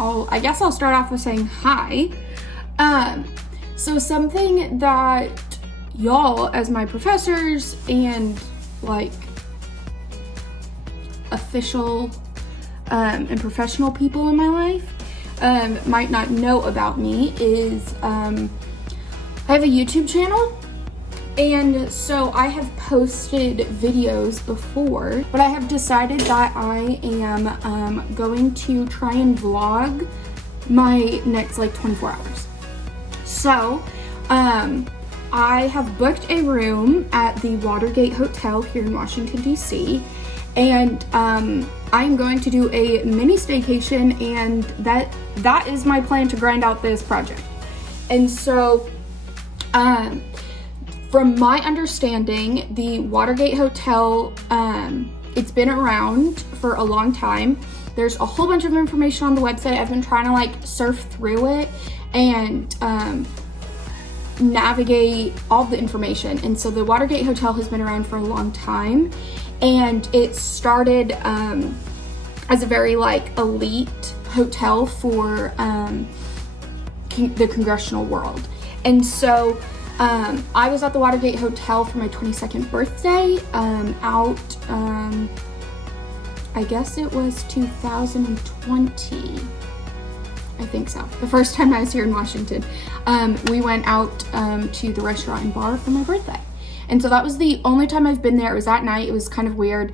I guess I'll start off with saying hi. So something that y'all, as my professors and like official and professional people in my life might not know about me is I have a YouTube channel. And so I have posted videos before, but I have decided that I am going to try and vlog my next like 24 hours. So I have booked a room at the Watergate Hotel here in Washington, D.C. And I'm going to do a mini staycation, and that is my plan to grind out this project. And so from my understanding, the Watergate Hotel, it's been around for a long time. There's a whole bunch of information on the website. I've been trying to like surf through it and navigate all the information. And so the Watergate Hotel has been around for a long time, and it started as a very like elite hotel for the congressional world. And so I was at the Watergate Hotel for my 22nd birthday, I guess it was 2020, I think so. The first time I was here in Washington, we went out to the restaurant and bar for my birthday. And so that was the only time I've been there. It was at night. It was kind of weird.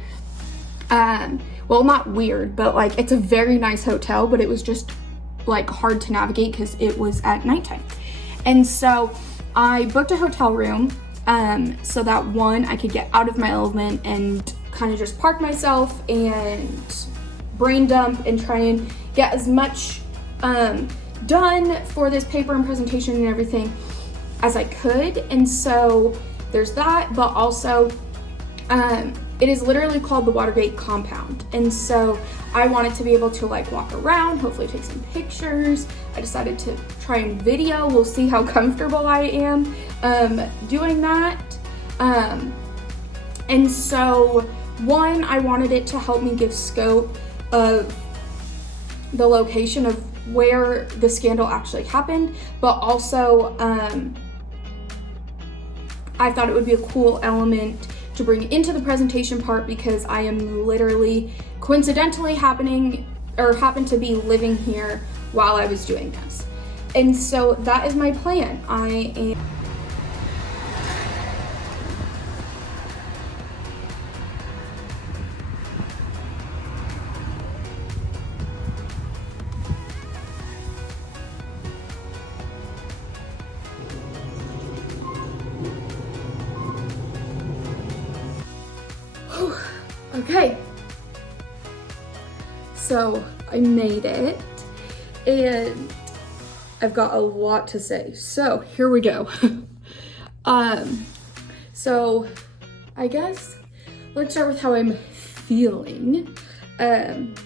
Well, not weird, but like it's a very nice hotel, but it was just like hard to navigate because it was at nighttime. And so I booked a hotel room so that one, I could get out of my element and kind of just park myself and brain dump and try and get as much done for this paper and presentation and everything as I could. And so there's that, but also it is literally called the Watergate compound. And so I wanted to be able to like walk around, hopefully take some pictures. I decided to try and video. We'll see how comfortable I am doing that. And so one, I wanted it to help me give scope of the location of where the scandal actually happened, but also I thought it would be a cool element to bring into the presentation part because I am literally coincidentally happened to be living here while I was doing this. And so that is my plan. Okay, so I made it, and I've got a lot to say, so here we go. So I guess let's start with how I'm feeling, and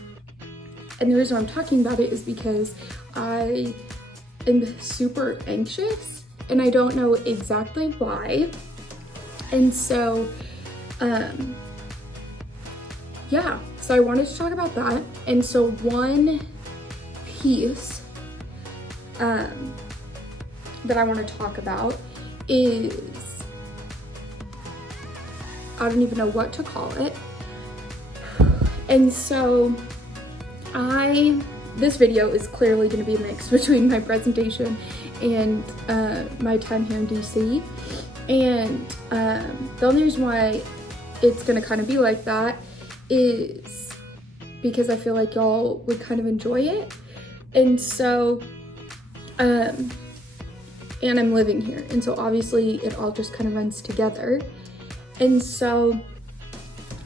the reason I'm talking about it is because I am super anxious, and I don't know exactly why, and so yeah, so I wanted to talk about that. And so one piece that I want to talk about is, I don't even know what to call it. And so this video is clearly going to be a mix between my presentation and my time here in DC. And the only reason why it's going to kind of be like that is because I feel like y'all would kind of enjoy it. And so and I'm living here, and so obviously it all just kind of runs together. And so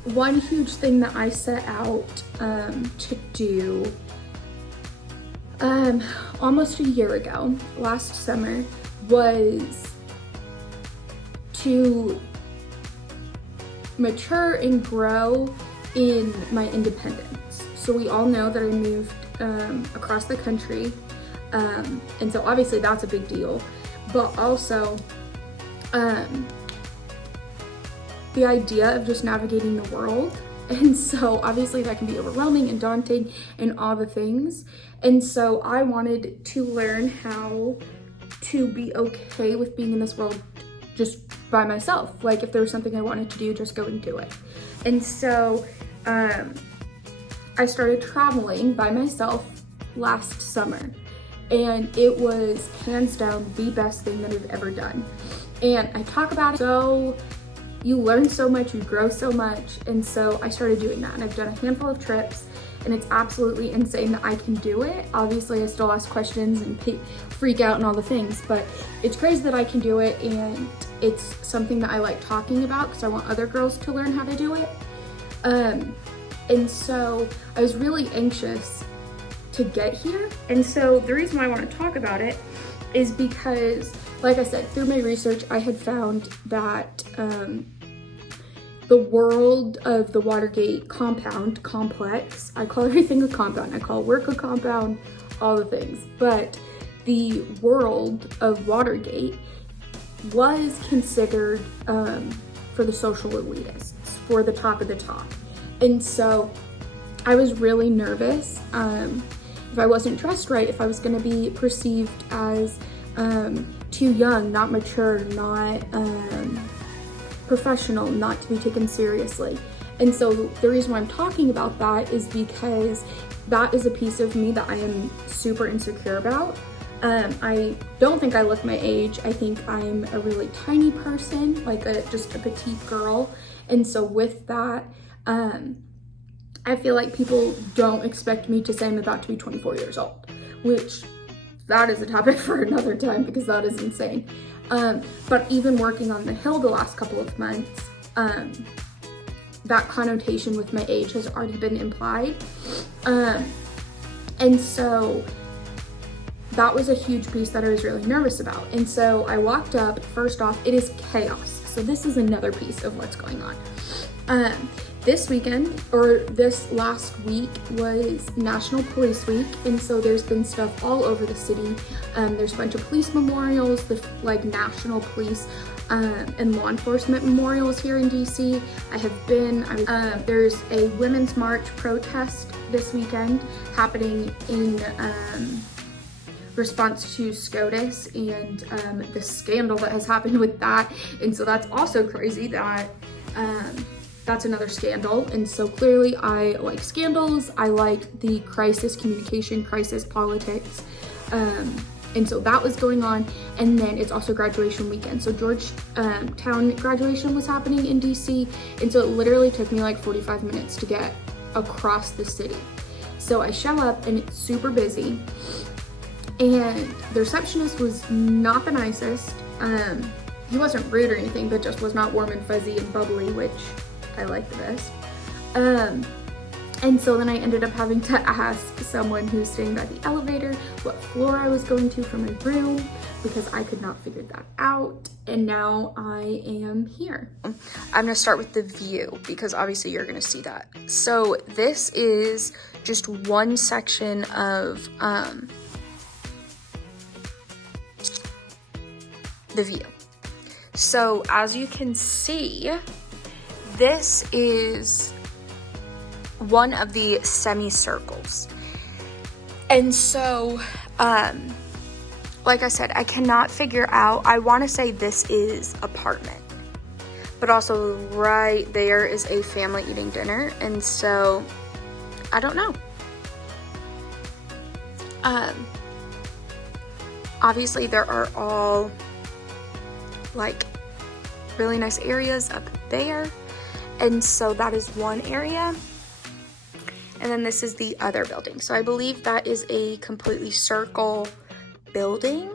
one huge thing that I set out to do almost a year ago, last summer, was to mature and grow in my independence. So we all know that I moved across the country, and so obviously that's a big deal, but also the idea of just navigating the world And so obviously that can be overwhelming and daunting and all the things. And so I wanted to learn how to be okay with being in this world just by myself. Like if there was something I wanted to do, just go and do it. And so I started traveling by myself last summer, and it was hands down the best thing that I've ever done. And I talk about it, so you learn so much, you grow so much. And so I started doing that, and I've done a handful of trips, and it's absolutely insane that I can do it. Obviously I still ask questions and freak out and all the things, but it's crazy that I can do it, and it's something that I like talking about because I want other girls to learn how to do it. And so I was really anxious to get here. And so the reason why I want to talk about it is because, like I said, through my research, I had found that the world of the Watergate complex, I call everything a compound. I call work a compound, all the things. But the world of Watergate was considered for the social elitists, for the top of the top. And so I was really nervous if I wasn't dressed right, if I was going to be perceived as too young, not mature, not professional, not to be taken seriously. And so the reason why I'm talking about that is because that is a piece of me that I am super insecure about. I don't think I look my age. I think I'm a really tiny person, like just a petite girl. And so with that, I feel like people don't expect me to say I'm about to be 24 years old, which that is a topic for another time because that is insane. But even working on the Hill the last couple of months, that connotation with my age has already been implied. And so that was a huge piece that I was really nervous about. And so I walked up, first off, it is chaos. So this is another piece of what's going on. This weekend, or this last week, was National Police Week, and so there's been stuff all over the city. There's a bunch of police memorials, like national police and law enforcement memorials here in DC. There's a Women's March protest this weekend happening in response to SCOTUS and the scandal that has happened with that. And so that's also crazy that that's another scandal. And so clearly I like scandals. I like the crisis communication, crisis politics. And so that was going on. And then it's also graduation weekend. So Georgetown graduation was happening in DC. And so it literally took me like 45 minutes to get across the city. So I show up and it's super busy. And the receptionist was not the nicest. He wasn't rude or anything, but just was not warm and fuzzy and bubbly, which I like the best. And so then I ended up having to ask someone who's staying by the elevator what floor I was going to for my room because I could not figure that out. And now I am here. I'm gonna start with the view because obviously you're gonna see that. So this is just one section of the view. So as you can see, this is one of the semicircles. And so, like I said, I cannot figure out, I want to say this is apartment, but also right there is a family eating dinner. And so, I don't know. Obviously there are all like really nice areas up there. And so that is one area. And then this is the other building. So I believe that is a completely circle building.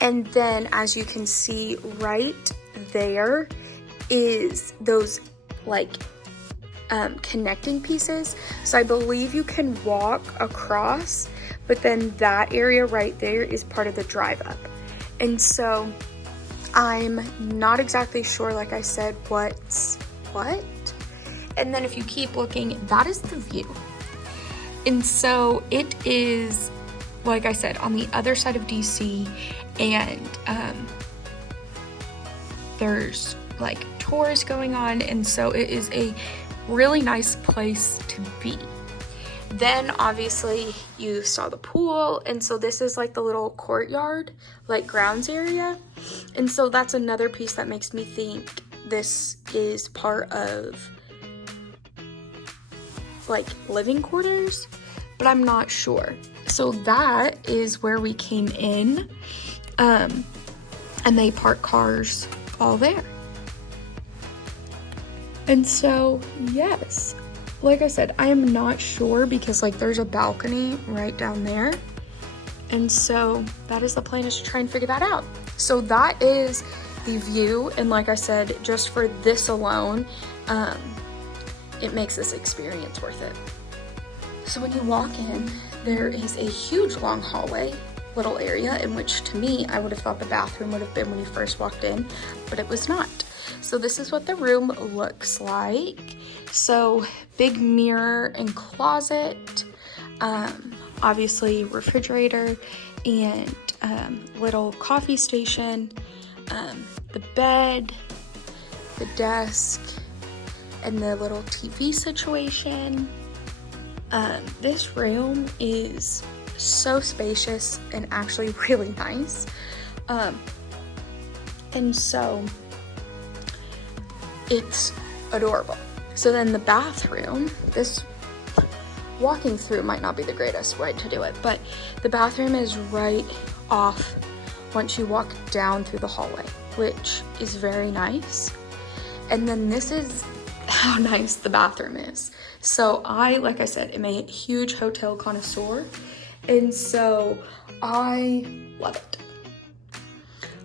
And then as you can see right there is those like connecting pieces. So I believe you can walk across, but then that area right there is part of the drive up. And so I'm not exactly sure, like I said, what's what. And then if you keep looking, that is the view. And so it is, like I said, on the other side of DC, and there's like tours going on. And so it is a really nice place to be. Then obviously you saw the pool, and so this is like the little courtyard, like grounds area. And so that's another piece that makes me think this is part of like living quarters, but I'm not sure. So that is where we came in, and they park cars all there. And so yes, like I said, I am not sure because like there's a balcony right down there. And so that is the plan, is to try and figure that out. So that is the view. And like I said, just for this alone, it makes this experience worth it. So when you walk in, there is a huge long hallway, little area in which to me, I would have thought the bathroom would have been when you first walked in, but it was not. So this is what the room looks like. So big mirror and closet, obviously refrigerator and little coffee station, the bed, the desk, and the little TV situation. This room is so spacious and actually really nice. And so it's adorable. So then the bathroom, this walking through might not be the greatest way to do it, but the bathroom is right off once you walk down through the hallway, which is very nice. And then this is how nice the bathroom is. So like I said, I'm a huge hotel connoisseur, and so I love it.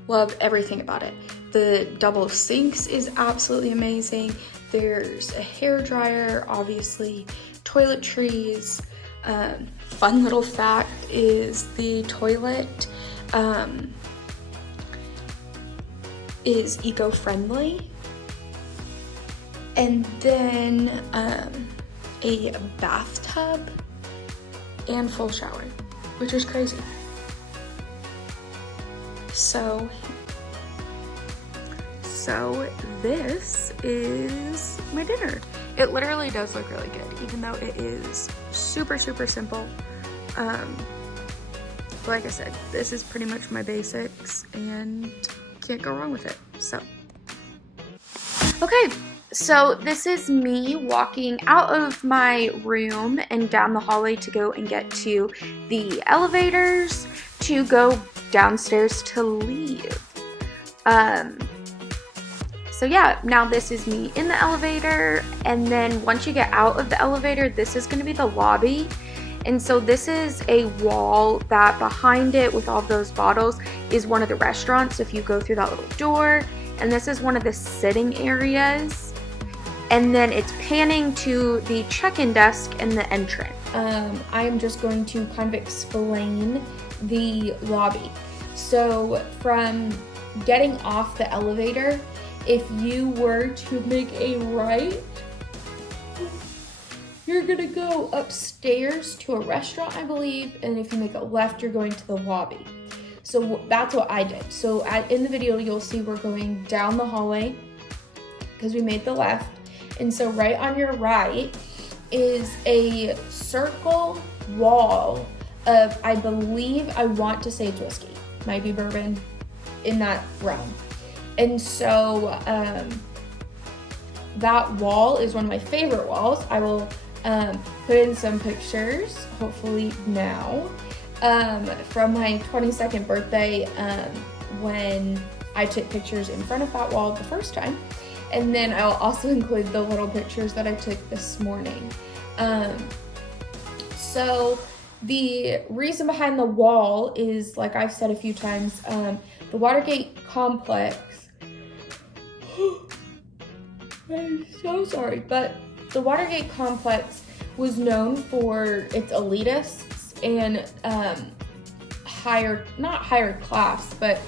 Love everything about it. The double sinks is absolutely amazing. There's a hair dryer, obviously, toiletries. Fun little fact is the toilet is eco-friendly. And then a bathtub and full shower, which is crazy. So this is my dinner. It literally does look really good, even though it is super, super simple. Like I said, this is pretty much my basics and can't go wrong with it, so. Okay, so this is me walking out of my room and down the hallway to go and get to the elevators to go downstairs to leave. So yeah, now this is me in the elevator, and then once you get out of the elevator, this is going to be the lobby. And so this is a wall that behind it with all those bottles is one of the restaurants if you go through that little door, and this is one of the sitting areas, and then it's panning to the check-in desk and the entrance. I am just going to kind of explain the lobby. So from getting off the elevator, if you were to make a right, you're gonna go upstairs to a restaurant, I believe, and if you make a left, you're going to the lobby. So that's what I did. So in the video, you'll see we're going down the hallway because we made the left. And so right on your right is a circle wall of, I believe, I want to say it's whiskey, might be bourbon, in that realm. And so that wall is one of my favorite walls. I will put in some pictures, hopefully now, from my 22nd birthday when I took pictures in front of that wall the first time. And then I'll also include the little pictures that I took this morning. So the reason behind the wall is, like I've said a few times, the Watergate complex. I'm so sorry, but the Watergate complex was known for its elitists and not higher class, but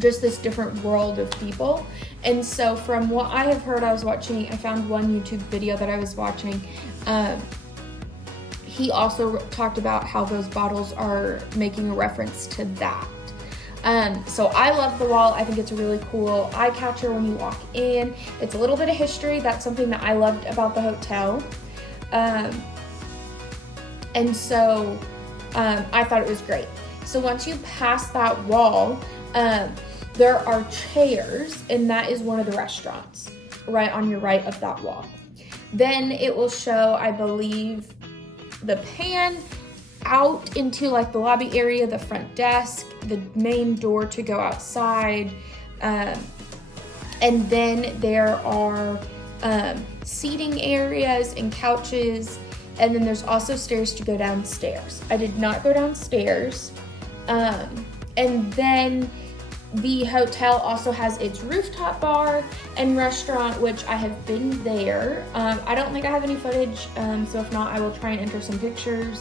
just this different world of people. And so from what I have heard, I found one YouTube video that I was watching. He also talked about how those bottles are making a reference to that. So I love the wall. I think it's a really cool eye catcher when you walk in. It's a little bit of history. That's something that I loved about the hotel. And so I thought it was great. So once you pass that wall, there are chairs, and that is one of the restaurants right on your right of that wall. Then it will show, I believe, the pan out into like the lobby area, the front desk, the main door to go outside, and then there are seating areas and couches, and then there's also stairs to go downstairs. I did not go downstairs, and then the hotel also has its rooftop bar and restaurant, which I have been there. I don't think I have any footage, so if not, I will try and enter some pictures.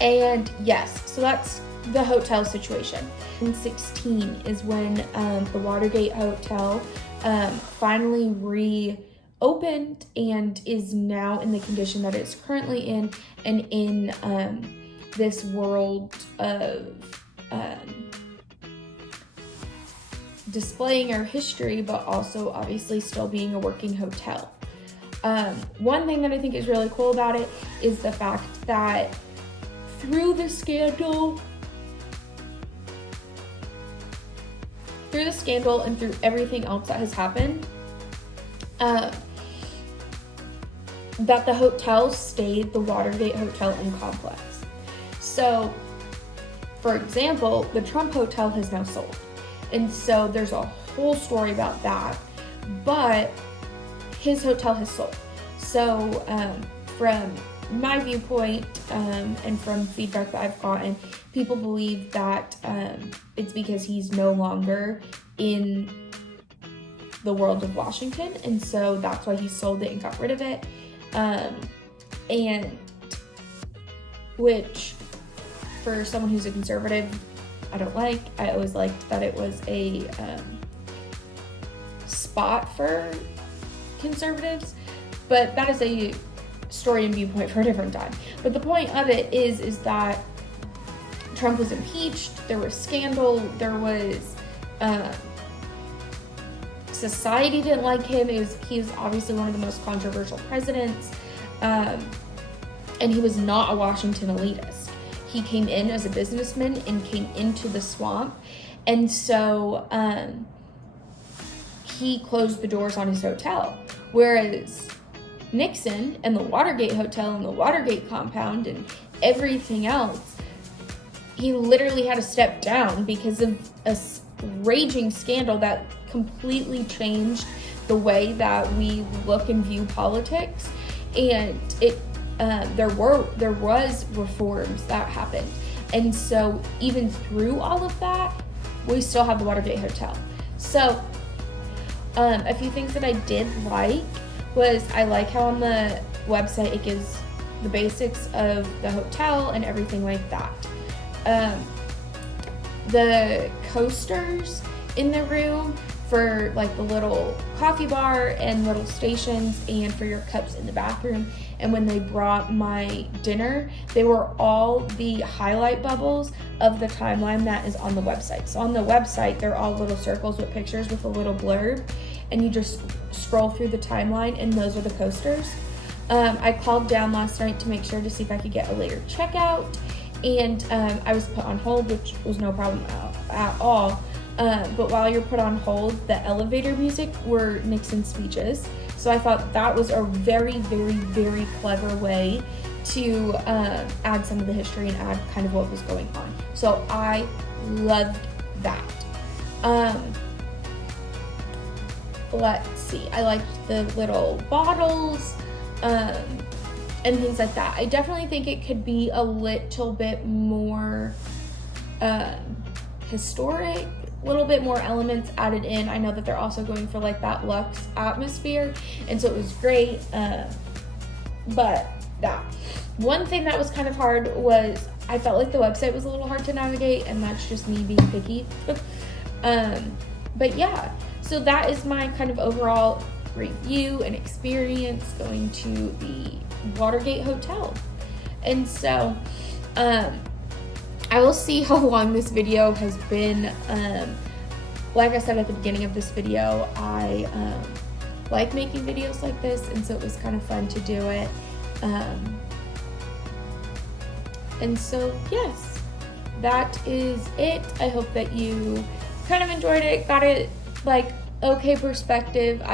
And yes, so that's the hotel situation. 2016 is when the Watergate Hotel finally reopened and is now in the condition that it's currently in, and in this world of displaying our history, but also obviously still being a working hotel. One thing that I think is really cool about it is the fact that through the scandal and through everything else that has happened, that the hotel stayed the Watergate Hotel and Complex. So, for example, the Trump Hotel has now sold. And so there's a whole story about that, but his hotel has sold. So from my viewpoint and from feedback that I've gotten, people believe that it's because he's no longer in the world of Washington, and so that's why he sold it and got rid of it. And which, for someone who's a conservative, I don't like. I always liked that it was a spot for conservatives, but that is a story and viewpoint for a different time. But the point of it is that Trump was impeached, there was scandal, there was society didn't like him. He was obviously one of the most controversial presidents, and he was not a Washington elitist. He came in as a businessman and came into the swamp, and so he closed the doors on his hotel. Whereas Nixon and the Watergate Hotel and the Watergate compound and everything else, he literally had to step down because of a raging scandal that completely changed the way that we look and view politics, and there was reforms that happened. And so even through all of that, we still have the Watergate Hotel. So a few things that I did like was, I like how on the website it gives the basics of the hotel and everything like that. The coasters in the room for like the little coffee bar and little stations, and for your cups in the bathroom. And when they brought my dinner, they were all the highlight bubbles of the timeline that is on the website. So on the website, they're all little circles with pictures with a little blurb, and you just scroll through the timeline, and those are the coasters. I called down last night to make sure to see if I could get a later checkout, and I was put on hold, which was no problem at all. But while you're put on hold, the elevator music were Nixon's speeches. So I thought that was a very, very, very clever way to add some of the history and add kind of what was going on. So I loved that. Let's see, I liked the little bottles and things like that. I definitely think it could be a little bit more historic, a little bit more elements added in. I know that they're also going for like that luxe atmosphere, and so it was great. But that one thing that was kind of hard was, I felt like the website was a little hard to navigate, and that's just me being picky. But yeah, so that is my kind of overall review and experience going to the Watergate Hotel. And so I will see how long this video has been. Like I said at the beginning of this video, I like making videos like this, and so it was kind of fun to do it. And so, yes, that is it. I hope that you kind of enjoyed it, got it like okay perspective.